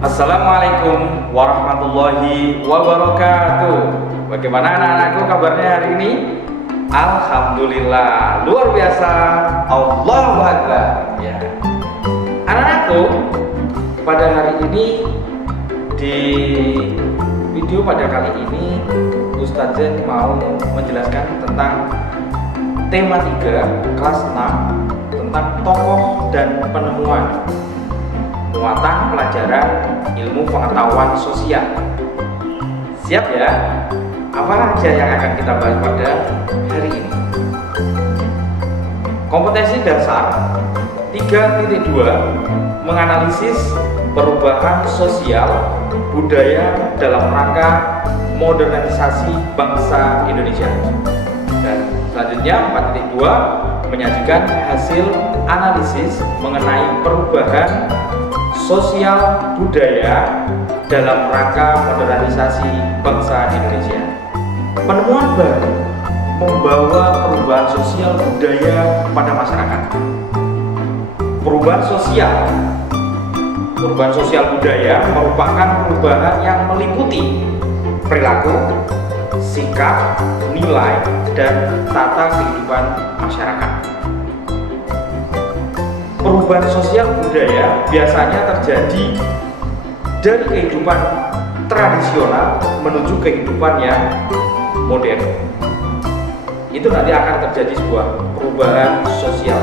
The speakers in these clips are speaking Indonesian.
Assalamualaikum warahmatullahi wabarakatuh. Bagaimana anak-anakku kabarnya hari ini? Alhamdulillah, luar biasa. Allahu Akbar. Ya. Anak-anakku, pada hari ini di video pada kali ini Ustadz Zen mau menjelaskan tentang tema 3 kelas 6 tentang tokoh dan penemuan muatan pelajaran ilmu pengetahuan sosial. Siap ya? Apa aja yang akan kita bahas pada hari ini? Kompetensi dasar 3.2 menganalisis perubahan sosial budaya dalam rangka modernisasi bangsa Indonesia. Dan selanjutnya 4.2 menyajikan hasil analisis mengenai perubahan sosial budaya dalam rangka modernisasi bangsa Indonesia. Penemuan baru membawa perubahan sosial budaya pada masyarakat. Perubahan sosial budaya merupakan perubahan yang meliputi perilaku, sikap, nilai, dan tata kehidupan masyarakat. Perubahan sosial budaya biasanya terjadi dari kehidupan tradisional menuju kehidupan yang modern. Itu nanti akan terjadi sebuah perubahan sosial.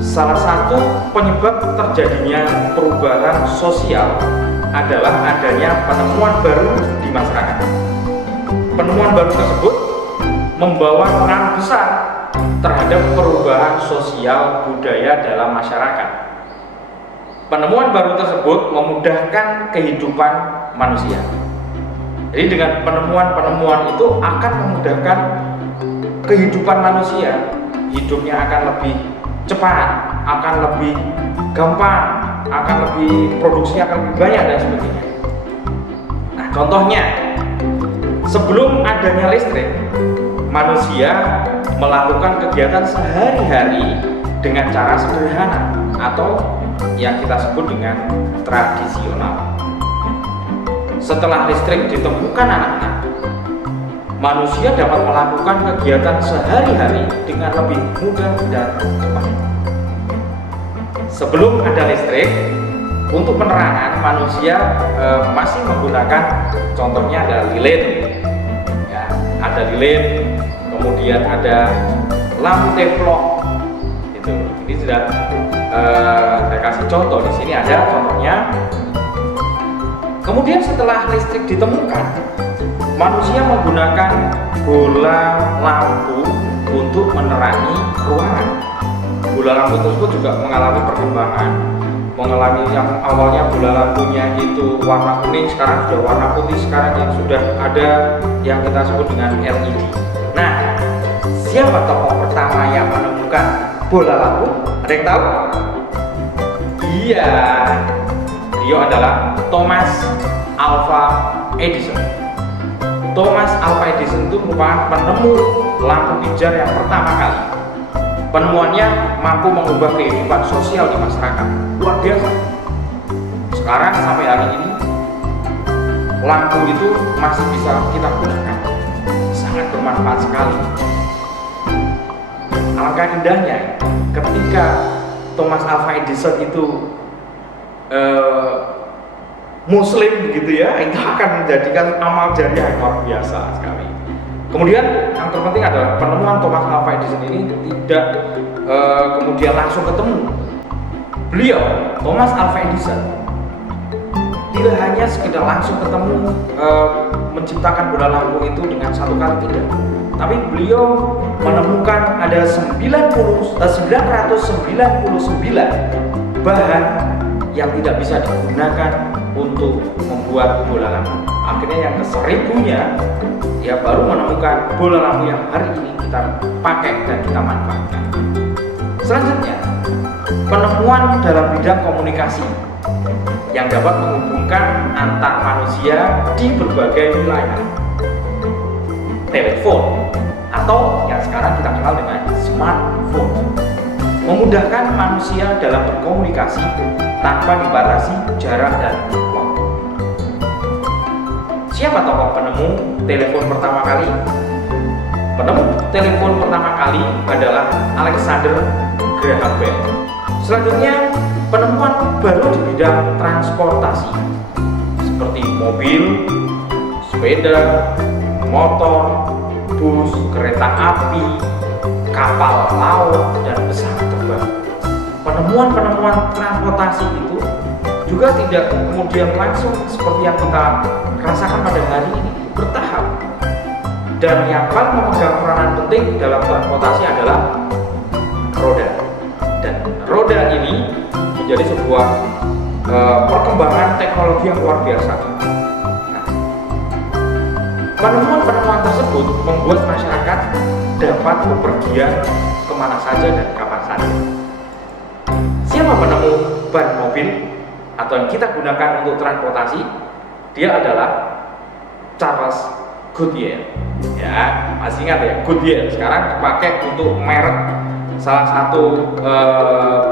Salah satu penyebab terjadinya perubahan sosial adalah adanya penemuan baru di masyarakat. Penemuan baru tersebut membawa pengaruh besar terhadap perubahan sosial budaya dalam masyarakat. Penemuan baru tersebut memudahkan kehidupan manusia. Jadi dengan penemuan-penemuan itu akan memudahkan kehidupan manusia. Hidupnya akan lebih cepat, akan lebih gampang, akan lebih produksinya akan lebih banyak dan sebagainya. Nah, contohnya sebelum adanya listrik, manusia melakukan kegiatan sehari-hari dengan cara sederhana atau yang kita sebut dengan tradisional. Setelah listrik ditemukan anak-anak, manusia dapat melakukan kegiatan sehari-hari dengan lebih mudah dan cepat. Sebelum ada listrik, untuk penerangan manusia masih menggunakan, contohnya ada lilin, ya, ada lilin, kemudian ada lampu teflon. Itu, ini sudah saya kasih contoh di sini ada contohnya. Kemudian setelah listrik ditemukan, manusia menggunakan bola lampu untuk menerangi ruangan. Bola lampu tersebut juga mengalami perkembangan, mengalami yang awalnya bola lampunya itu warna kuning, sekarang sudah warna putih, sekarang yang sudah ada yang kita sebut dengan LED. Nah, siapa tokoh pertama yang menemukan bola lampu? Ada yang tahu? Iya, dia adalah Thomas Alva Edison. Thomas Alva Edison itu merupakan penemu lampu pijar yang pertama kali. Penemuannya mampu mengubah kehidupan sosial di masyarakat. Luar biasa. Sekarang sampai hari ini lampu itu masih bisa kita gunakan. Sangat bermanfaat sekali. Alangkah indahnya ketika Thomas Alva Edison itu Muslim begitu ya, itu akan menjadikan amal jariah yang luar biasa sekali. Kemudian yang terpenting adalah penemuan Thomas Alva Edison ini tidak kemudian langsung ketemu. Beliau, Thomas Alva Edison, tidak hanya sekedar langsung ketemu menciptakan bola lampu itu dengan satu kali, tidak. Tapi beliau menemukan ada 999 bahan yang tidak bisa digunakan untuk membuat bola lampu. Akhirnya yang ke-1000-nya ya baru menemukan bola lampu yang hari ini kita pakai dan kita manfaatkan. Selanjutnya, penemuan dalam bidang komunikasi yang dapat menghubungkan antar manusia di berbagai wilayah. Telepon atau yang sekarang sekarang kita kenal dengan smartphone, memudahkan manusia dalam berkomunikasi tanpa dibatasi jarak dan waktu. Siapa tokoh penemu telepon pertama kali? Penemu telepon pertama kali adalah Alexander Graham Bell. Selanjutnya, penemuan baru di bidang transportasi seperti mobil, sepeda, motor, bus, kereta api, kapal laut, dan pesawat terbang. Penemuan-penemuan transportasi itu juga tidak kemudian langsung seperti yang kita rasakan pada hari ini, bertahap. Dan yang paling memegang peranan penting dalam transportasi adalah roda. Dan roda ini menjadi sebuah perkembangan teknologi yang luar biasa. Nah, penemuan-penemuan tersebut membuat masyarakat dapat bepergian kemana saja dan kapan saja. Siapa penemu ban mobil atau yang kita gunakan untuk transportasi? Dia adalah Charles Goodyear. Ya, masih ingat ya, Goodyear sekarang dipakai untuk merek salah satu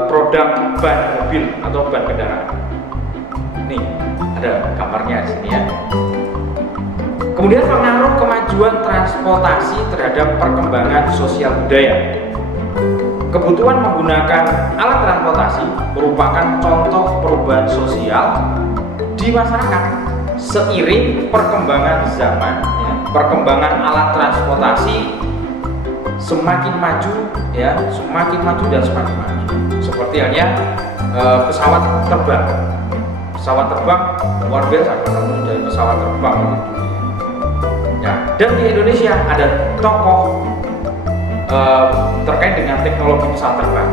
produk ban mobil atau ban kendaraan. Nih, ada gambarnya di sini ya. Kemudian pengaruh kemajuan transportasi terhadap perkembangan sosial budaya. Kebutuhan menggunakan alat transportasi merupakan contoh perubahan sosial di masyarakat seiring perkembangan zaman. Perkembangan alat transportasi semakin maju, ya, semakin maju dan semakin maju. Seperti halnya pesawat terbang. Pesawat terbang luar biasa, ketemu dari pesawat terbang. Ya, dan di Indonesia ada tokoh terkait dengan teknologi pesawat terbang.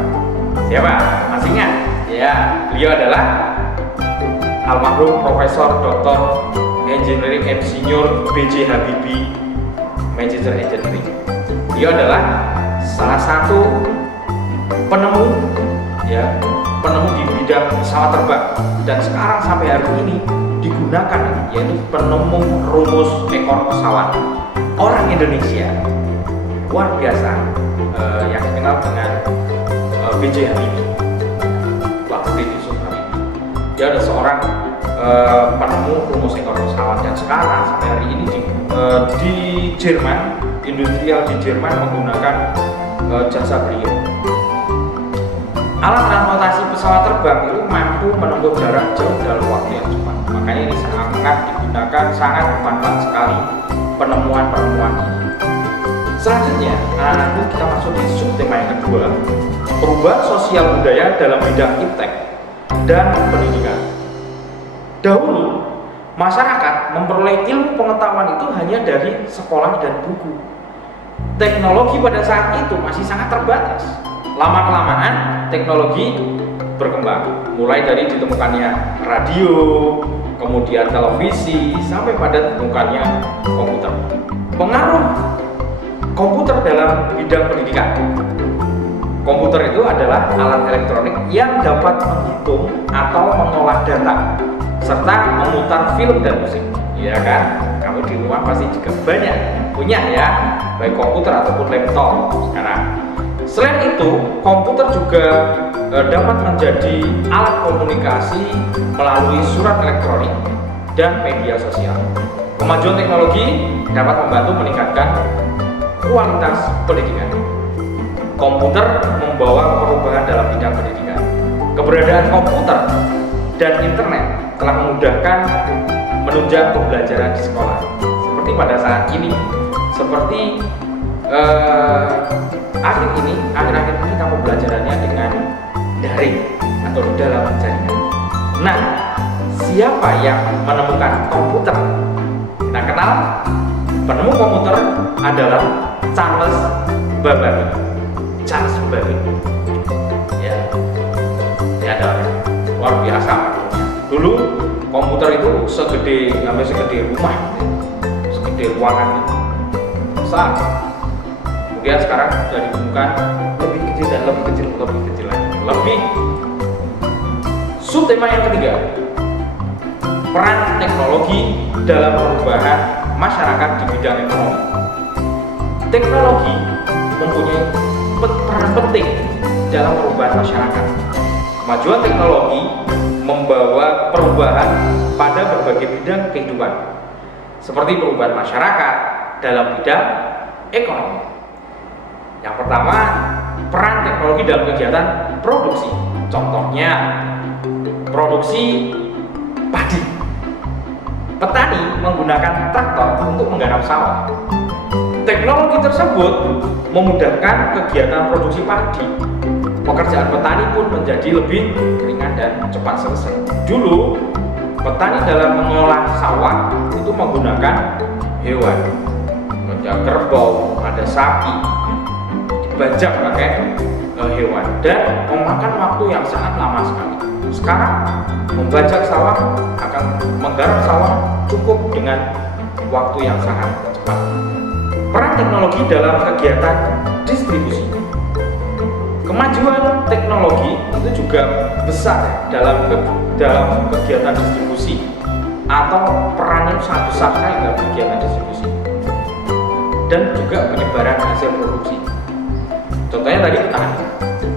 Siapa? Masih ingat? Ya, beliau adalah almarhum Profesor Dr. Engineering Insinyur B.J. Habibie, Manager Engineering. Beliau adalah salah satu penemu, ya, penemu di bidang pesawat terbang, dan sekarang sampai hari ini digunakan, yaitu penemu rumus ekor pesawat orang Indonesia luar biasa, yang dikenal dengan B.J. Habibie, Bahrudin Yusuf Habibie. Dia adalah seorang penemu rumus ekor pesawat, dan sekarang sampai hari ini di Jerman, industrial di Jerman menggunakan jasa beliau. Alat transportasi pesawat terbang itu mampu menempuh jarak jauh dalam waktu yang cepat. Makanya ini sangat digunakan, sangat bermanfaat sekali penemuan-penemuan ini. Selanjutnya, anak-anakku, kita masuk di subtema yang kedua, perubahan sosial budaya dalam bidang iptek dan pendidikan. Dahulu, masyarakat memperoleh ilmu pengetahuan itu hanya dari sekolah dan buku. Teknologi pada saat itu masih sangat terbatas. Lama-kelamaan teknologi berkembang, mulai dari ditemukannya radio, kemudian televisi, sampai pada ditemukannya komputer. Pengaruh komputer dalam bidang pendidikan. Komputer itu adalah alat elektronik yang dapat menghitung atau mengolah data serta memutar film dan musik. Iya kan? Kamu di rumah pasti juga banyak punya ya, baik komputer ataupun laptop sekarang. Selain itu, komputer juga dapat menjadi alat komunikasi melalui surat elektronik dan media sosial. Kemajuan teknologi dapat membantu meningkatkan kualitas pendidikan. Komputer membawa perubahan dalam bidang pendidikan. Keberadaan komputer dan internet telah memudahkan menunjang pembelajaran di sekolah. Seperti pada saat ini, seperti akhir-akhir ini kita pembelajarannya dengan daring atau dalam jaringan. Nah, siapa yang menemukan komputer? Kita kenal, penemu komputer adalah Charles Babbage. Charles Babbage. Ya, dia ada luar biasa. Dulu komputer itu sampai segede rumah, segede ruangan itu, besar. Kemudian sekarang sudah ditemukan lebih kecil dan lebih kecil lagi. Subtema yang ketiga, peran teknologi dalam perubahan masyarakat di bidang ekonomi. Teknologi mempunyai peran penting dalam perubahan masyarakat. Kemajuan teknologi membawa perubahan pada berbagai bidang kehidupan, seperti perubahan masyarakat dalam bidang ekonomi. Yang pertama, peran teknologi dalam kegiatan produksi. Contohnya, produksi padi. Petani menggunakan traktor untuk menggarap sawah. Teknologi tersebut memudahkan kegiatan produksi padi. Pekerjaan petani pun menjadi lebih ringan dan cepat selesai. Dulu, petani dalam mengolah sawah itu menggunakan hewan. Ada kerbau, ada sapi, dibajak pakai hewan dan memakan waktu yang sangat lama sekali. Sekarang membajak sawah akan menggarap sawah cukup dengan waktu yang sangat cepat. Peran teknologi dalam kegiatan distribusi. Kemajuan teknologi itu juga besar dalam kegiatan distribusi, atau perannya sangat besar sekali dalam kegiatan distribusi dan juga penyebaran hasil produksi. Contohnya tadi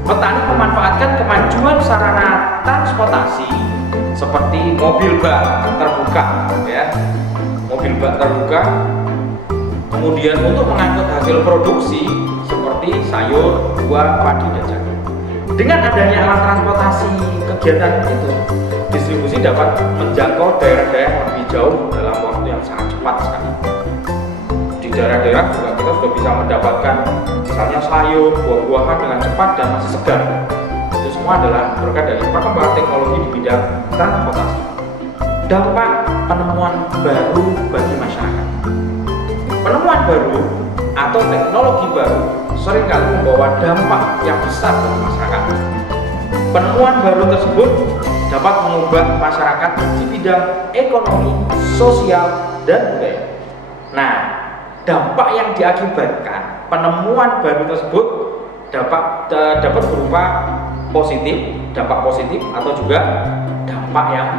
petani memanfaatkan kemajuan sarana transportasi seperti mobil bak terbuka, ya, mobil bak terbuka, kemudian untuk mengangkut hasil produksi seperti sayur, buah, padi, dan jagung. Dengan adanya alat transportasi kegiatan itu, distribusi dapat menjangkau daerah-daerah lebih jauh dalam waktu yang sangat cepat sekali. Di daerah-daerah juga kita sudah bisa mendapatkan misalnya sayur, buah-buahan dengan cepat dan masih segar. Itu semua adalah berkat dari perkembangan teknologi di bidang transportasi. Dampak penemuan baru bagi masyarakat. Penemuan baru atau teknologi baru seringkali membawa dampak yang besar bagi masyarakat. Penemuan baru tersebut dapat mengubah masyarakat di bidang ekonomi, sosial, dan budaya. Nah, dampak yang diakibatkan penemuan baru tersebut dapat berupa positif, dampak positif, atau juga dampak yang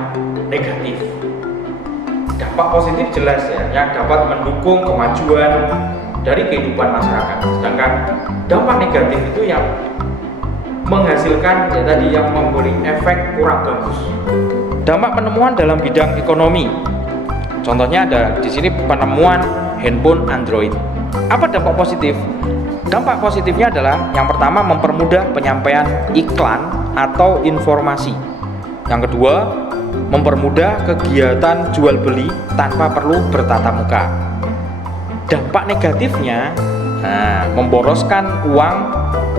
negatif. Dampak positif jelas ya, yang dapat mendukung kemajuan dari kehidupan masyarakat. Sedangkan dampak negatif itu yang menghasilkan ya tadi, yang memberi efek kurang bagus. Dampak penemuan dalam bidang ekonomi. Contohnya ada di sini penemuan handphone Android. Apa dampak positif? Dampak positifnya adalah yang pertama, mempermudah penyampaian iklan atau informasi. Yang kedua, mempermudah kegiatan jual beli tanpa perlu bertatap muka. Dampak negatifnya, memboroskan uang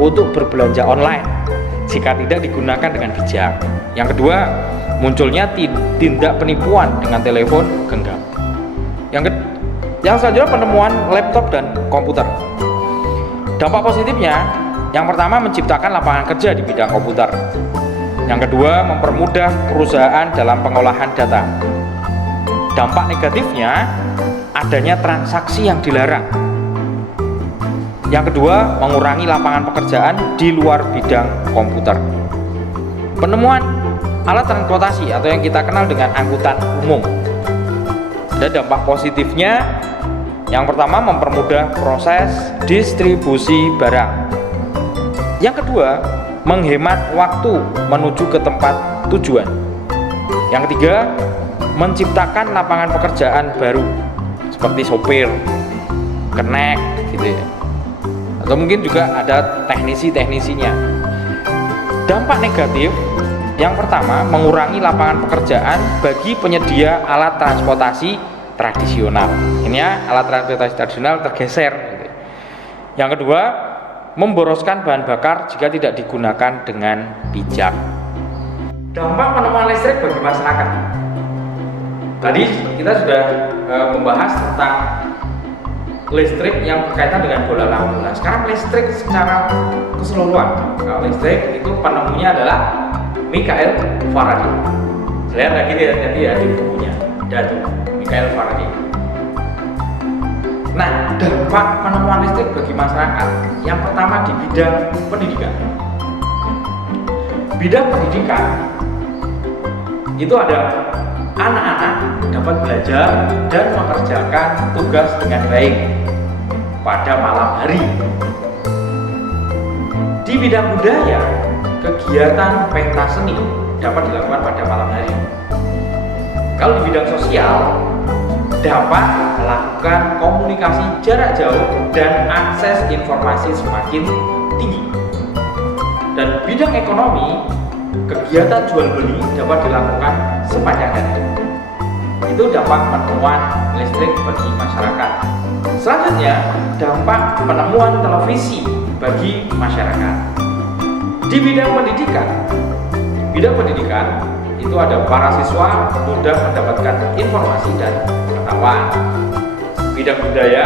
untuk berbelanja online jika tidak digunakan dengan bijak. Yang kedua, munculnya tindak penipuan dengan telepon genggam. Yang selanjutnya, penemuan laptop dan komputer. Dampak positifnya, yang pertama, menciptakan lapangan kerja di bidang komputer. Yang kedua, mempermudah perusahaan dalam pengolahan data. Dampak negatifnya, adanya transaksi yang dilarang. Yang kedua, mengurangi lapangan pekerjaan di luar bidang komputer. Penemuan alat transportasi atau yang kita kenal dengan angkutan umum. Dan dampak positifnya, yang pertama, mempermudah proses distribusi barang. Yang kedua, menghemat waktu menuju ke tempat tujuan. Yang ketiga, menciptakan lapangan pekerjaan baru seperti sopir, kenek gitu ya. Atau mungkin juga ada teknisi-teknisinya. Dampak negatif, yang pertama, mengurangi lapangan pekerjaan bagi penyedia alat transportasi tradisional. Ini ya, alat transportasi tradisional tergeser gitu. Yang kedua, memboroskan bahan bakar jika tidak digunakan dengan bijak. Dampak penemuan listrik bagi masyarakat. Tadi kita sudah membahas tentang listrik yang berkaitan dengan bola lampu. Nah, sekarang listrik secara keseluruhan. Kalau listrik itu penemunya adalah Michael Faraday. Lihat lagi nanti ya di bukunya, ada Michael Faraday. Nah, dampak penemuan listrik bagi masyarakat, yang pertama di bidang pendidikan. Bidang pendidikan itu ada anak-anak dapat belajar dan mengerjakan tugas dengan baik pada malam hari. Di bidang budaya, kegiatan pentas seni dapat dilakukan pada malam hari. Kalau di bidang sosial, dapat melakukan komunikasi jarak jauh dan akses informasi semakin tinggi. Dan bidang ekonomi, kegiatan jual beli dapat dilakukan sepanjang hari. Itu dampak penemuan listrik bagi masyarakat. Selanjutnya, dampak penemuan televisi bagi masyarakat. Di bidang pendidikan itu ada para siswa mudah mendapatkan informasi dan pengetahuan. Bidang budaya,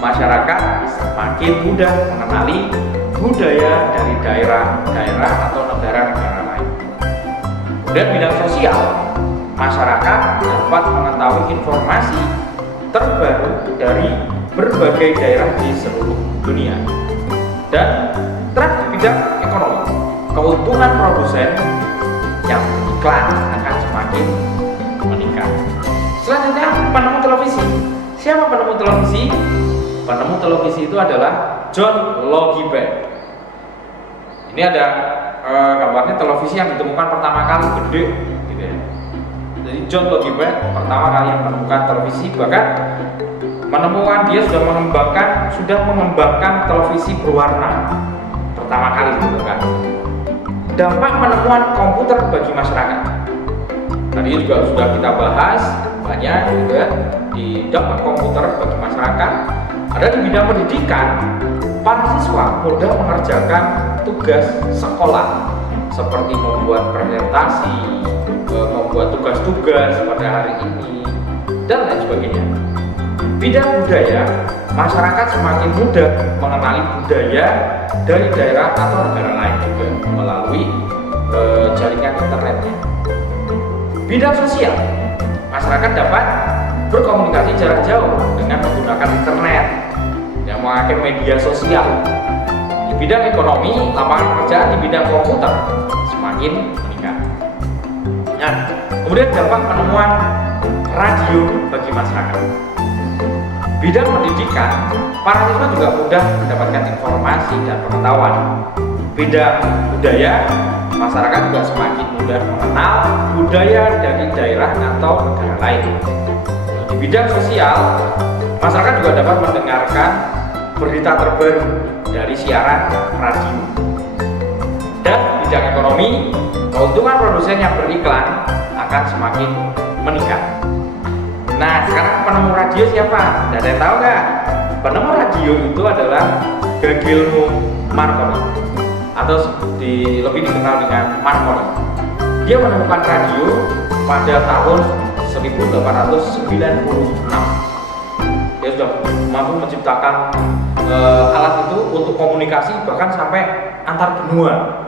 masyarakat semakin mudah mengenali budaya dari daerah-daerah atau negara-negara lain. Dan bidang sosial, masyarakat dapat mengetahui informasi terbaru dari berbagai daerah di seluruh dunia. Dan terakhir, bidang ekonomi, keuntungan produsen yang iklan akan semakin meningkat. Selanjutnya, penemu televisi. Siapa penemu televisi? Penemu televisi itu adalah John Logie Baird. Ini ada gambarnya televisi yang ditemukan pertama kali gede, gitu ya. Jadi John Logie Baird pertama kali yang menemukan televisi, bahkan menemukan dia sudah mengembangkan televisi berwarna pertama kali ditemukan. Dampak penemuan komputer bagi masyarakat. Tadi juga sudah kita bahas banyak gitu ya, di dampak komputer bagi masyarakat. Ada di bidang pendidikan, para siswa mudah mengerjakan tugas sekolah seperti membuat presentasi, membuat tugas-tugas pada hari ini, dan lain sebagainya. Bidang budaya, masyarakat semakin mudah mengenali budaya dari daerah atau negara lain juga melalui jaringan internetnya. Bidang sosial, masyarakat dapat berkomunikasi jarak jauh dengan menggunakan internet yang memakai media sosial. Di bidang ekonomi, lapangan pekerjaan di bidang komputer semakin meningkat. Nah, kemudian dampak penemuan radio bagi masyarakat. Bidang pendidikan, para siswa juga mudah mendapatkan informasi dan pengetahuan. Bidang budaya, masyarakat juga semakin mudah mengenal budaya dari daerah atau negara lain. Di bidang sosial, masyarakat juga dapat mendengarkan berita terbaru dari siaran radio. Dan bidang ekonomi, keuntungan produsen yang beriklan akan semakin meningkat. Nah, sekarang penemu radio siapa? Ada yang tahu nggak? Penemu radio itu adalah Guglielmo Marconi, atau lebih dikenal dengan Marconi. Dia menemukan radio pada tahun 1896. Dia sudah mampu menciptakan alat itu untuk komunikasi, bahkan sampai antar benua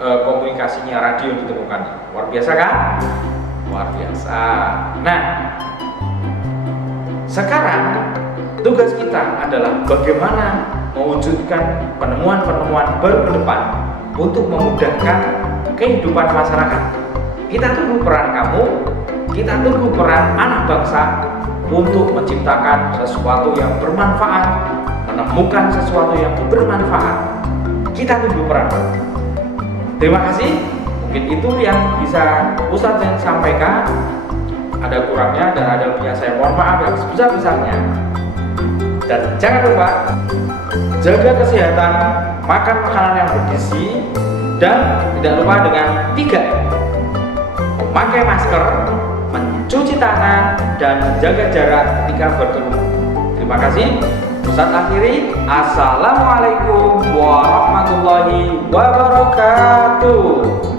komunikasinya radio ditemukan. Luar biasa kan? Luar biasa. Nah, sekarang tugas kita adalah bagaimana mewujudkan penemuan-penemuan baru ke depan untuk memudahkan kehidupan masyarakat. Kita tunggu peran kamu, kita tunggu peran anak bangsa untuk menciptakan sesuatu yang bermanfaat, menemukan sesuatu yang bermanfaat. Kita tunggu peran. Terima kasih. Mungkin itu yang bisa Ustadz sampaikan. Ada kurangnya dan ada lebihnya saya mohon maaf yang sebesar-besarnya. Dan jangan lupa jaga kesehatan, makan makanan yang bergizi, dan tidak lupa dengan 3M: memakai masker, mencuci tangan, dan menjaga jarak ketika berkerumun. Terima kasih. Ustadz akhiri. Assalamualaikum warahmatullahi wabarakatuh.